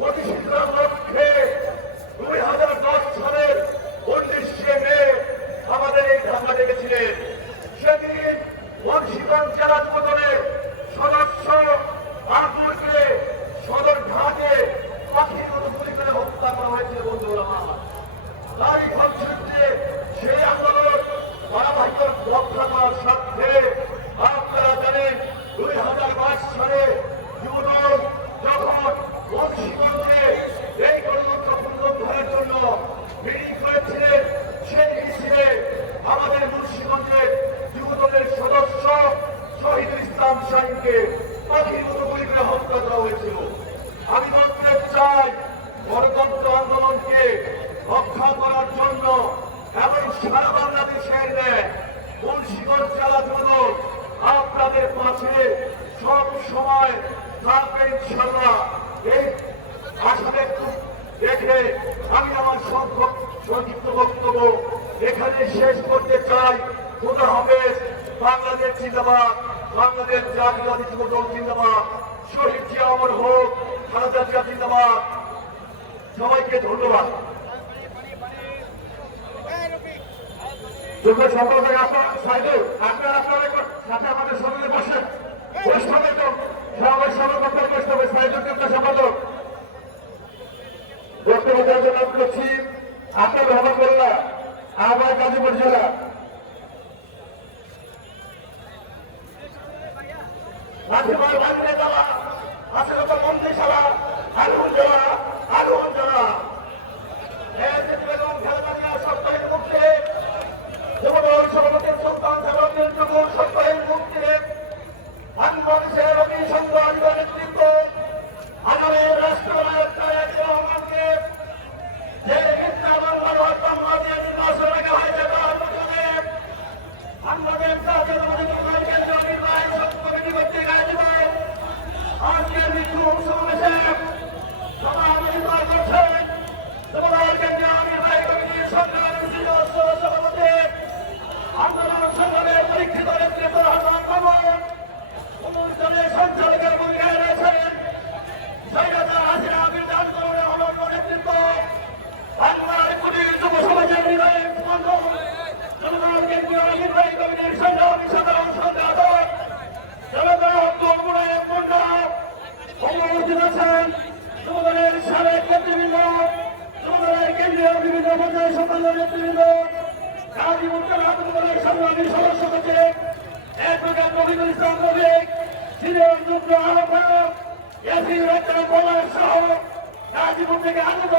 প্রতিষ্ঠার লক্ষ্যে 2010 সালের 19শে মে আমাদের এই ধারণা ডেকেছিলেন। সেদিন মুন্সিগঞ্জ জেলা যুবদলের সদস্য আবুলকে সদর ঘাটে পাখির মতো গুলি করে হত্যা করা হয়েছিল। বন্ধুরা, তারই ফলশ্রুতিতে সেই আন্দোলন ধারাবাহিক রক্ষা করার স্বার্থে আপনারা জানেন 2022 সালে যুবদল যখন মুন্সিগঞ্জে এই গণতন্ত্র পুনরুদ্ধারের জন্য মিটিং করেছিলেন, সেই মিছিলে আমাদের মুন্সিগঞ্জের যুবদলের সদস্য শহীদুল ইসলাম শাহীনকে পাখির মতো গুলি করে হত্যা করা হয়েছিল। আমি বলতে চাই, গণতন্ত্র আন্দোলনকে রক্ষা করার জন্য এবং সারা বাংলাদেশের ন্যায় মুন্সিগঞ্জ জেলা যুবদল আপনাদের পাশে সব সময় থাকবে ইনশাআল্লাহ। এই আশা রেখে আমি আমার সংক্ষিপ্ত বক্তব্য এখানে শেষ করতে চাই। খোদা হাফেজ। বাংলাদেশ জিন্দাবাদ, বাংলাদেশ জাতীয়তাবাদী যুবদল জিন্দাবাদ, শহীদ জিয়া অমর হোক, খালেদা জিয়া জিন্দাবাদ। সবাইকে ধন্যবাদ। আপনার আপনাদের সাথে আমাদের সঙ্গে বসেন, বসবে তো সবাই সর্বপ্রথম বসতে হবে। সাহিত্য সম্পাদক বক্তব্য দেওয়ার জন্য করছি আপনার রহমতুল্লাহ আহ্বায়ক গাজীপুর জেলা। মাঝিমার বাংলা জেলা, আশেপাশে মন্দিরশালা, আলুন জেলা, আলুন জেলা সপ্তাহের মুক্তি যুবদল সভাপতি সুলতান সালাউদ্দিন টুকুর সপ্তাহের মুক্তি বাংলাদেশের অভিসংঘ আন্দোলন নেতৃত্ব আগামী রাষ্ট্রনায়ক তারেক রহমানকে যে মিথ্যা মামলার বাংলাদেশ নির্বাচন রাখা হয়েছে তার মধ্যে বাংলাদেশ জাতীয়তাবাদী যুবদল কেন্দ্রীয় নির্বাহী কমিটি কর্তৃক আয়োজিত আজকের বিক্ষোভ সমাবেশে সভাপতিত্ব করছেন যুবদল কেন্দ্রীয় নির্বাহী কমিটির সংগ্রামী সভাপতি আন্দোলন সংগ্রামের পরীক্ষিত নেতৃত্ব হাসান মামুন, অনুষ্ঠানের সঞ্চালকের ভূমিকায় রয়েছেন সৈয়দা হাসিনা আবিদ আন্দোলনের অনন্য নেতৃত্ব বাংলার কুটির যুব সমাজের নির্বাহী মন্ডল, যুবদল কেন্দ্রীয় নির্বাহী কমিটির সংগ্রামী সাধারণ সম্পাদক জনতা আব্দুল মুনায়েব মুন্না, উপস্থিত আছেন যুবদলের সাবেক নেতৃবৃন্দ, যুবদলের কেন্দ্রীয় বিভিন্ন পর্যায়ের সম্পাদক নেতৃবৃন্দ, গাজীপুর জেলা যুবদলের সংগ্রামী সদস্য সচিব অ্যাডভোকেট রবিউল ইসলাম রবিক, সিনিয়র যুগ্ম আহ্বায়ক ইয়াসির রহমান পলাশ সহ গাজীপুর থেকে আগত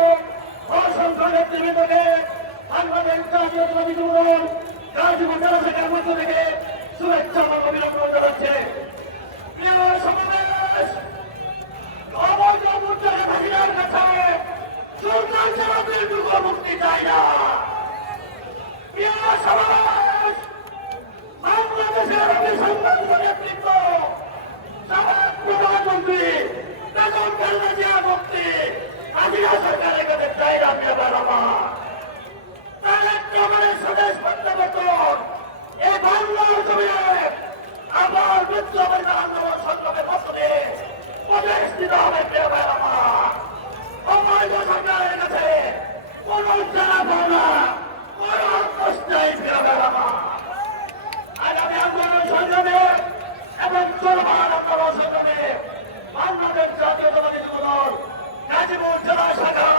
অসংখ্য নেতৃবৃন্দকে বাংলাদেশ জাতীয়তাবাদী যুবদল গাজীপুর জেলা শাখার মধ্য থেকে শুভেচ্ছা ও অভিনন্দন জানাচ্ছে। প্রিয় সমাবেশ, অবৈধ মুদ্রার ভাগিদার কাছে সুলতান সালাউদ্দিন মুক্তি চাই না। প্রিয় সমাবেশ, বাংলাদেশের অভিসংবাদিত নেতৃত্ব সাবেক প্রধানমন্ত্রী বেগম খালেদা জিয়া মুক্তি হাসিনা সরকারের কাছে চাই না। প্রিয় বাবা, তারেক রহমানের স্বদেশ প্রত্যাবর্তন এই বাংলার জমিনে আবার বিপ্লবের আন্দোলন সংগ্রামে বসতে প্রদেশ দিতে হবে। প্রিয় বাবা, অবৈধ সরকারের কাছে কোন জানা পাওনা কোন কষ্ট নেই। প্রিয় বাবা, আগামী আন্দোলন সংগ্রামে এবং চলমান আন্দোলন সংগ্রামে বাংলাদেশ জাতীয়তাবাদী যুবদল গাজীপুর জেলা শাখা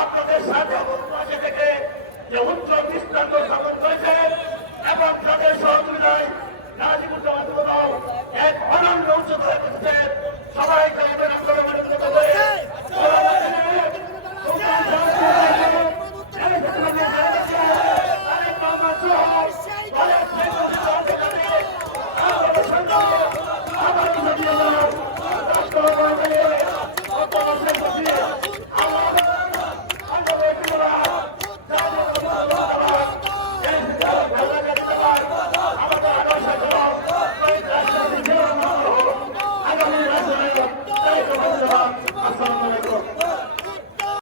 আপনাদের সাথে পাশে থেকে যে